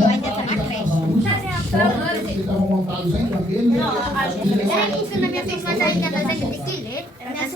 vai ter uma creche. Estavam montados em família. Isso na minha filha, mas ainda nós ainda tem que ler. Minha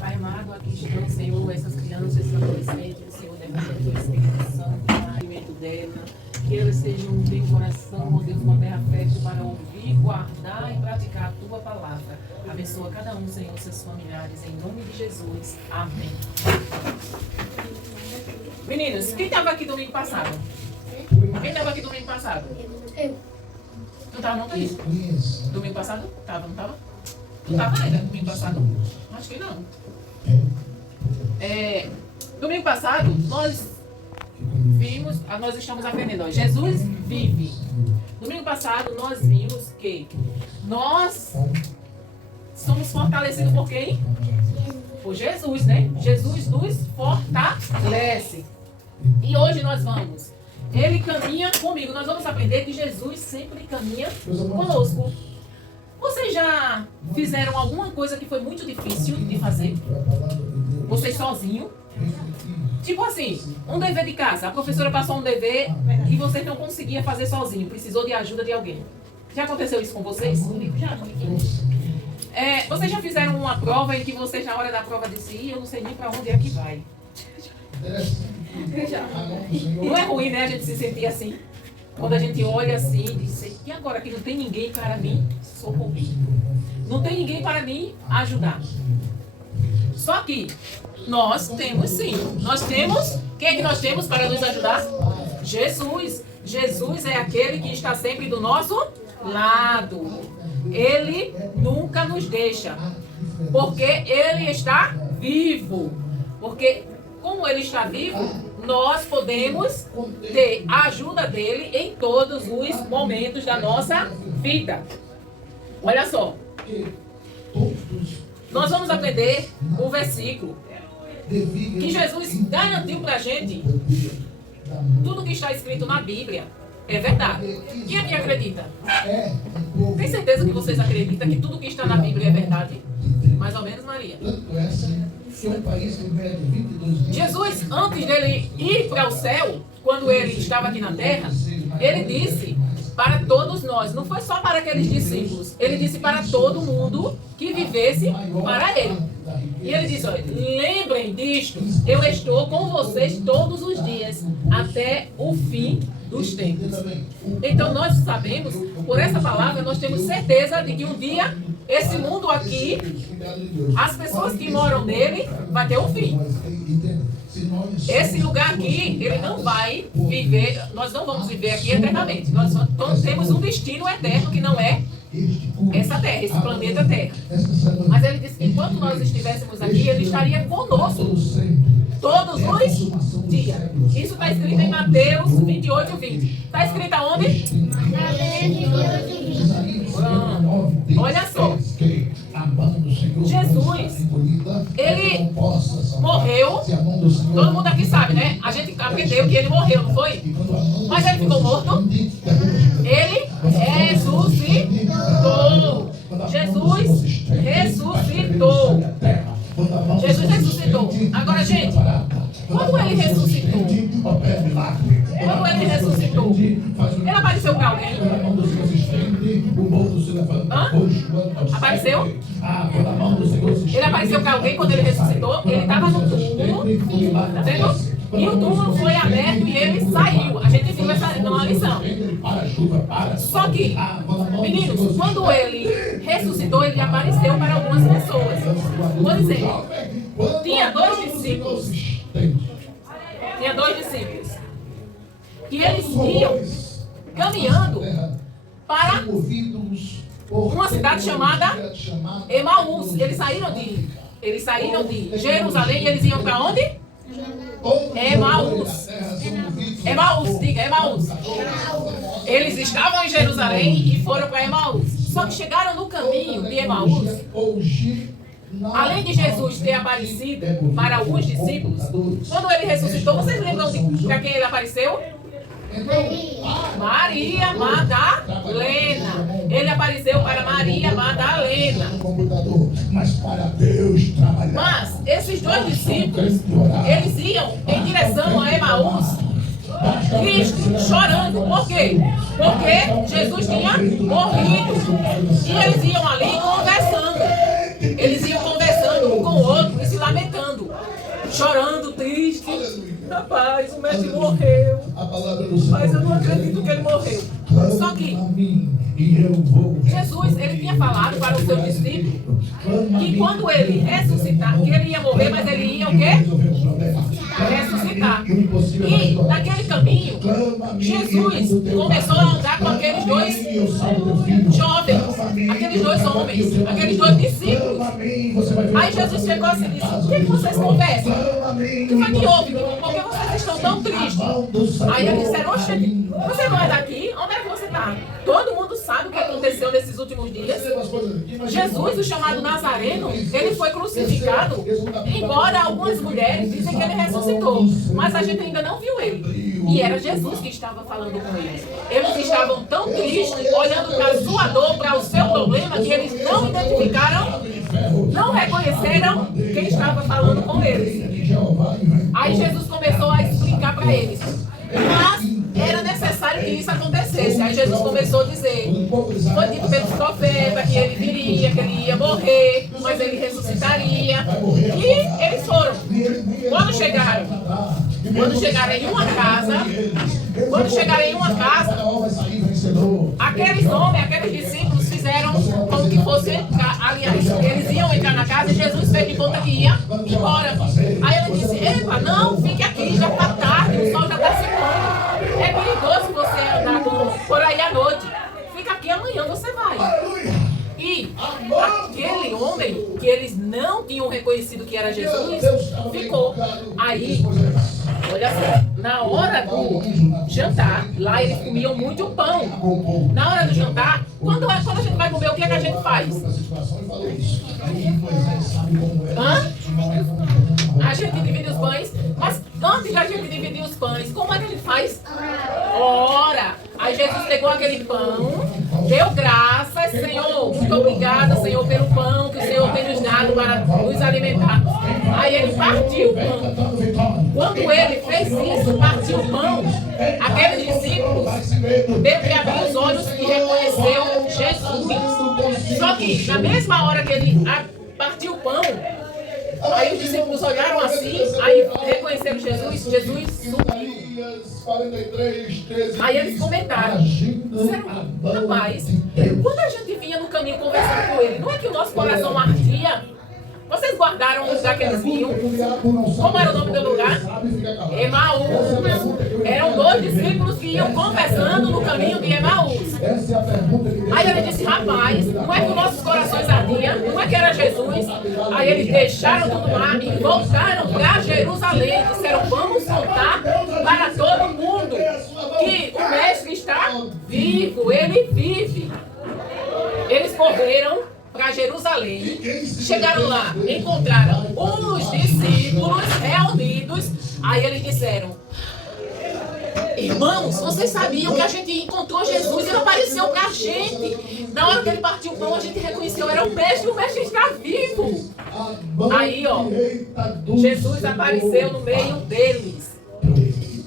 Pai amado, aqui estão, Senhor, essas crianças, esses adolescentes, Senhor, dependendo do Espírito Santo, do alimento dela, que elas sejam bem coração, ó Deus, uma terra fértil para ouvir, guardar e praticar a tua palavra. Abençoa cada um, Senhor, seus familiares, em nome de Jesus. Amém. Meninos, quem estava aqui domingo passado? Quem estava aqui domingo passado? Eu. Tu estava não, Thaís? Domingo passado? Tava, não estava? Tu estava ainda domingo passado? Acho que não. Domingo passado, nós estamos aprendendo. Jesus vive. Domingo passado, nós vimos que nós somos fortalecidos por quem? Por Jesus, né? Jesus nos fortalece. E hoje nós vamos. Ele caminha comigo. Nós vamos aprender que Jesus sempre caminha conosco. Vocês já fizeram alguma coisa que foi muito difícil de fazer? Vocês sozinhos? Tipo assim, um dever de casa. A professora passou um dever e você não conseguia fazer sozinho. Precisou de ajuda de alguém. Já aconteceu isso com vocês? Já. Vocês já fizeram uma prova em que vocês, na hora da prova, disseram, eu não sei nem para onde é que vai. Já. Não é ruim, né, a gente se sentir assim? Quando a gente olha assim e diz, e agora que não tem ninguém para mim socorrer? Não tem ninguém para me ajudar. Só que nós temos sim. Nós temos, quem é que nós temos para nos ajudar? Jesus. Jesus é aquele que está sempre do nosso lado. Ele nunca nos deixa. Porque ele está vivo. Porque como ele está vivo, nós podemos ter a ajuda dele em todos os momentos da nossa vida. Olha só. Nós vamos aprender um versículo que Jesus garantiu para a gente. Tudo que está escrito na Bíblia é verdade. Quem aqui acredita? Tem certeza que vocês acreditam que tudo que está na Bíblia é verdade? Mais ou menos, Maria. Jesus, antes dele ir para o céu, quando ele estava aqui na terra, ele disse para todos nós, não foi só para aqueles discípulos, ele disse para todo mundo que vivesse para ele. E ele disse, olha, lembrem disto, eu estou com vocês todos os dias, até o fim dos tempos. Então nós sabemos, por essa palavra, nós temos certeza de que um dia, esse mundo aqui, as pessoas que moram nele, vai ter um fim. Esse lugar aqui, ele não vai viver, nós não vamos viver aqui eternamente. Nós temos um destino eterno que não é essa terra, esse planeta Terra. Mas ele disse que enquanto nós estivéssemos aqui, ele estaria conosco todos os dias. Isso está escrito em Mateus 28, 20. Está escrito aonde? Olha só. Jesus, ele morreu. Todo mundo aqui sabe, né? A gente aprendeu que ele morreu, não foi? Mas ele ficou morto. Ele ressuscitou. Jesus ressuscitou. Jesus ressuscitou. Agora, gente, quando ele ressuscitou, ele apareceu para alguém? Apareceu? Ele apareceu para alguém quando ele ressuscitou? Ele estava no túmulo, tá vendo? E o túmulo foi aberto e ele saiu. A gente viu essa numa lição. Só que, meninos, quando ele ressuscitou, ele apareceu para algumas pessoas. Por exemplo, tinha dois discípulos. Que eles iam caminhando para uma cidade chamada Emaús. Eles saíram de Jerusalém e eles iam para onde? Emaús. Emaús, diga, Emaús. Eles estavam em Jerusalém e foram para Emaús. Só que chegaram no caminho de Emaús. Além de Jesus ter aparecido para alguns discípulos, quando ele ressuscitou, vocês lembram para quem ele apareceu? Maria Madalena. computador, mas para Deus trabalhar. Mas esses dois discípulos, eles iam em direção a Emaús, Cristo chorando. Por quê? Porque Jesus tinha morrido. E eles iam ali conversando. Eles iam conversando um com o outro e se lamentando. Chorando, triste. Rapaz, o mestre morreu. Mas eu não acredito que ele morreu. Só que Jesus, ele tinha falado para os seus discípulos que quando ele ressuscitar, que ele ia morrer, mas ele ia o quê? Ressuscitar. E naquele caminho, Jesus começou a andar com aqueles dois jovens, aqueles dois homens, aqueles dois discípulos. Aí Jesus chegou assim e disse: o que vocês conversam? O que foi que houve? Por que vocês estão tão tristes? Aí eles disseram: oxe, você não é daqui? Onde é que você está? Todo mundo sabe o que aconteceu nesses últimos dias. Jesus, o chamado Nazareno, ele foi crucificado, embora algumas mulheres dizem que ele ressuscitou, mas a gente ainda não viu ele. E era Jesus que estava falando com eles. Eles estavam tão tristes, olhando para a sua dor, para o seu problema, que eles não identificaram, não reconheceram quem estava falando com eles. Aí Jesus começou a explicar para eles. Mas era necessário que isso acontecesse. Aí Jesus começou a dizer: foi dito pelos profetas que ele viria, que ele ia morrer, mas ele ressuscitaria. E eles foram. Quando chegaram em uma casa, aqueles homens, aqueles discípulos fizeram como que fosse entrar. Aliás, eles iam entrar na casa e Jesus fez de conta que ia embora. Aí ele disse: epa, não, fique aqui, já está tarde, o sol já está se pondo. É perigoso você andar por aí à noite. Fica aqui, amanhã você vai. E aquele homem que eles não tinham reconhecido que era Jesus, ficou. Aí, olha só, na hora do jantar, lá eles comiam muito pão. Na hora do jantar, quando a gente vai comer, o que é que a gente faz? A gente divide os pães, mas antes da gente dividir os pães, como é que a gente faz? Ora! Aí Jesus pegou aquele pão, deu graças: Senhor, muito obrigada, Senhor, pelo pão que o Senhor tem nos dado para nos alimentar. Aí ele partiu o pão. Quando ele fez isso, partiu o pão, aqueles discípulos teve que abrir os olhos e reconheceu Jesus. Só que na mesma hora que ele partiu o pão, aí os discípulos olharam assim, aí reconheceram Jesus, Jesus sumiu. Aí eles comentaram: disseram: rapaz, quando a gente vinha no caminho conversando com ele, não é que o nosso coração ardia? Vocês guardaram o lugar que eles vinham? Como era o nome do lugar? Emaús. Eram dois discípulos que iam conversando no caminho de Emaús. Aí ele disse: rapaz, não é que os nossos corações ardiam? Não é que era Jesus? Aí eles deixaram tudo lá e voltaram para Jerusalém. Disseram: vamos contar para todo mundo que o mestre está vivo, ele vive. Eles correram para Jerusalém, chegaram lá, encontraram os discípulos reunidos. Aí eles disseram: irmãos, vocês sabiam que a gente encontrou Jesus e ele apareceu para a gente. Na hora que ele partiu o pão, a gente reconheceu, era o mestre está vivo. Aí, ó, Jesus apareceu no meio deles.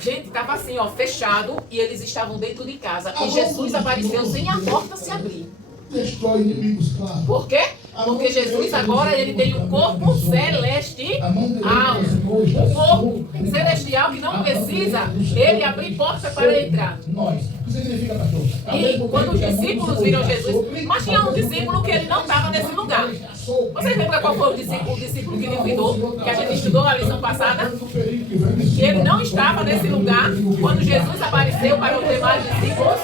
Gente, estava assim, ó, fechado, e eles estavam dentro de casa. E Jesus apareceu sem a porta se abrir. Destrói inimigos, claro. Por quê? Porque Jesus agora ele tem um corpo celestial. Um corpo celestial que não precisa ele abrir porta para entrar. E quando os discípulos viram Jesus, mas tinha um discípulo que ele não estava nesse lugar. Vocês lembram qual foi o discípulo que duvidou? Que a gente estudou na lição passada? Que ele não estava nesse lugar quando Jesus apareceu para os demais discípulos.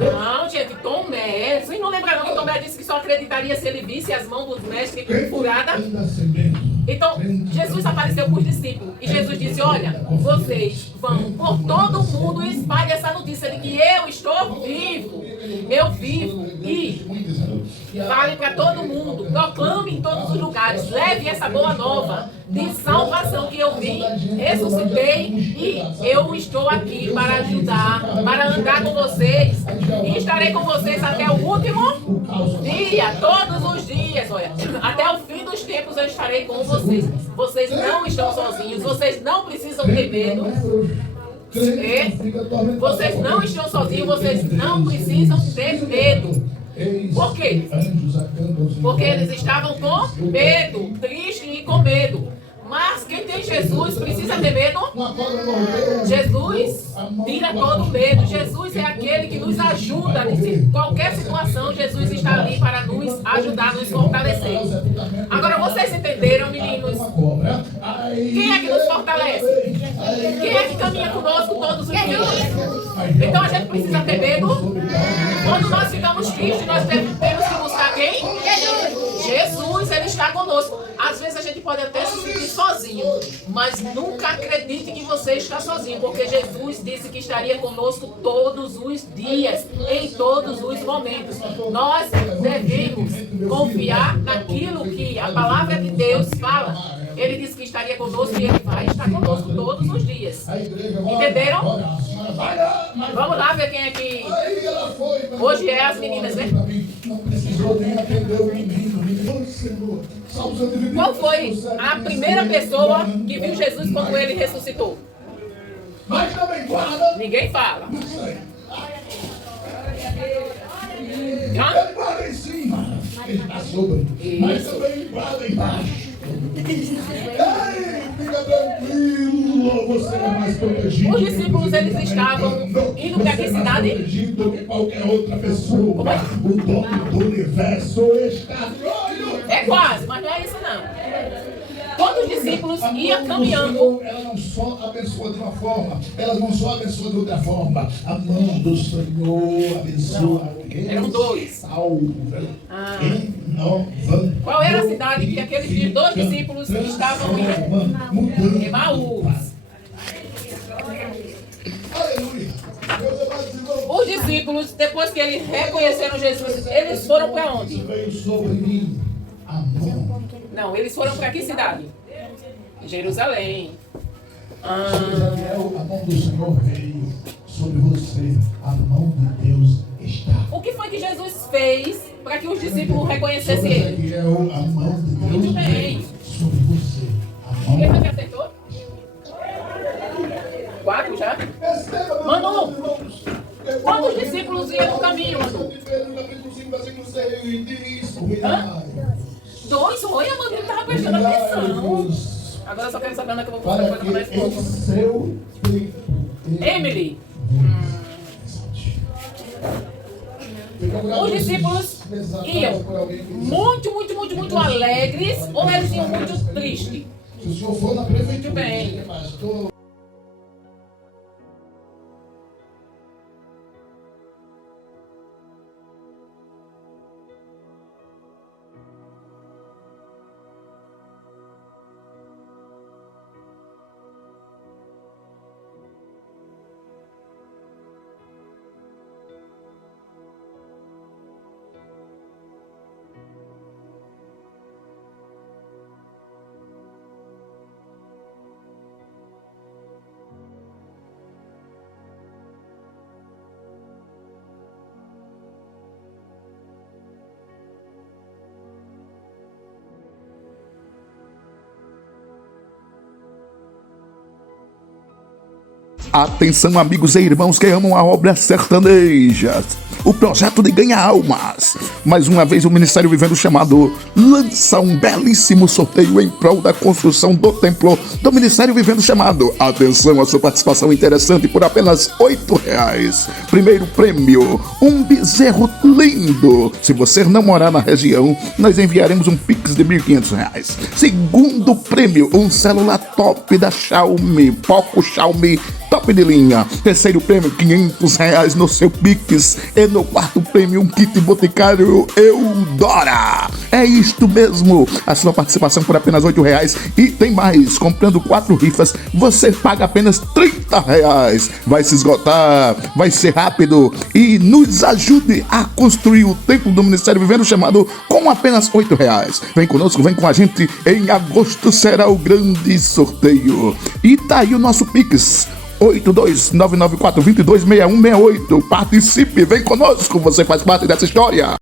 Não, gente, Tomé. Vocês não lembram que Tomé disse que só acreditaria se ele visse as mãos dos mestres furadas? Então, Jesus apareceu para os discípulos. E Jesus disse: olha, vocês vão por todo mundo e espalhem essa notícia de que eu estou vivo. Eu vivo. E fale para todo mundo. Proclame em todos os lugares. Leve essa boa nova de salvação que eu vim, ressuscitei e eu estou aqui para ajudar, para andar com vocês e estarei com vocês até o último dia, todos os dias, olha, até o fim dos tempos eu estarei com vocês. Vocês não estão sozinhos, vocês não precisam ter medo. Vocês não estão sozinhos, vocês não precisam ter medo. Por quê? Porque eles estavam com medo, tristes e com medo. Mas quem tem Jesus precisa ter medo. Jesus tira todo medo. Jesus é aquele que nos ajuda em qualquer situação. Jesus está ali para nos ajudar, nos fortalecer. Agora vocês entenderam, meninos? Quem é que nos fortalece? Quem é que caminha conosco todos os dias? Então a gente precisa ter medo. Quando nós ficamos tristes, nós temos que buscar quem? Jesus, Ele está conosco. Às vezes a gente pode até se sentir sozinho, mas nunca acredite que você está sozinho, porque Jesus disse que estaria conosco todos os dias, em todos os momentos. Nós devemos confiar naquilo que a palavra de Deus fala. Ele disse que estaria conosco e Ele vai estar conosco todos os dias. Entenderam? Vamos lá ver quem é que hoje é as meninas, né? Qual foi a primeira pessoa que viu Jesus quando Ele ressuscitou? Ninguém fala. Ele guarda em cima, ele está sobre, mas também guarda embaixo. Fica tranquilo, você é mais protegido. Os discípulos, eles estavam indo para que cidade? Protegido do que qualquer outra pessoa. O dono do universo está doido. É quase, mas não é isso não. Quando os discípulos iam caminhando, ela não só abençoa de uma forma, ela não só abençoa de outra forma. A mão do Senhor abençoa. Eram dois. Salva. Qual era a cidade que aqueles dois discípulos estavam indo? Emaús. Os discípulos, depois que eles reconheceram Jesus, eles foram para onde? Não, eles foram para que cidade? Jerusalém. A mão do Senhor veio sobre você. A mão de Deus está. O que foi que Jesus fez para que os discípulos reconhecessem ele? A mão de Deus Muito bem. veio sobre você. A mão. Quem foi que acertou? 4 já? Manu, quantos discípulos iam no caminho, Manu? 2, olha, Manu, ele estava prestando atenção. Agora eu só quero saber onde é que eu vou fazer coisa para a escola. Emily. Os discípulos iam muito alegres ou eles iam muito tristes? Se o senhor for na prefeitura, Muito bem. pastor. Atenção, amigos e irmãos que amam a obra sertaneja, o projeto de ganhar almas. Mais uma vez o Ministério Vivendo Chamado lança um belíssimo sorteio em prol da construção do templo do Ministério Vivendo Chamado. Atenção, a sua participação interessante por apenas R$8. Primeiro prêmio, um bezerro lindo. Se você não morar na região, nós enviaremos um Pix de R$1.500. Segundo prêmio, um celular top da Xiaomi, Poco Xiaomi top top de linha. Terceiro prêmio, R$500 no seu Pix. E no quarto prêmio, um kit Boticário Eudora. É isto mesmo. A sua participação por apenas R$8. E tem mais. Comprando 4 rifas, você paga apenas R$30. Vai se esgotar. Vai ser rápido. E nos ajude a construir o templo do Ministério Vivendo Chamado com apenas R$8. Vem conosco, vem com a gente. Em agosto será o grande sorteio. E tá aí o nosso Pix. 82994226168. Participe, vem conosco, você faz parte dessa história.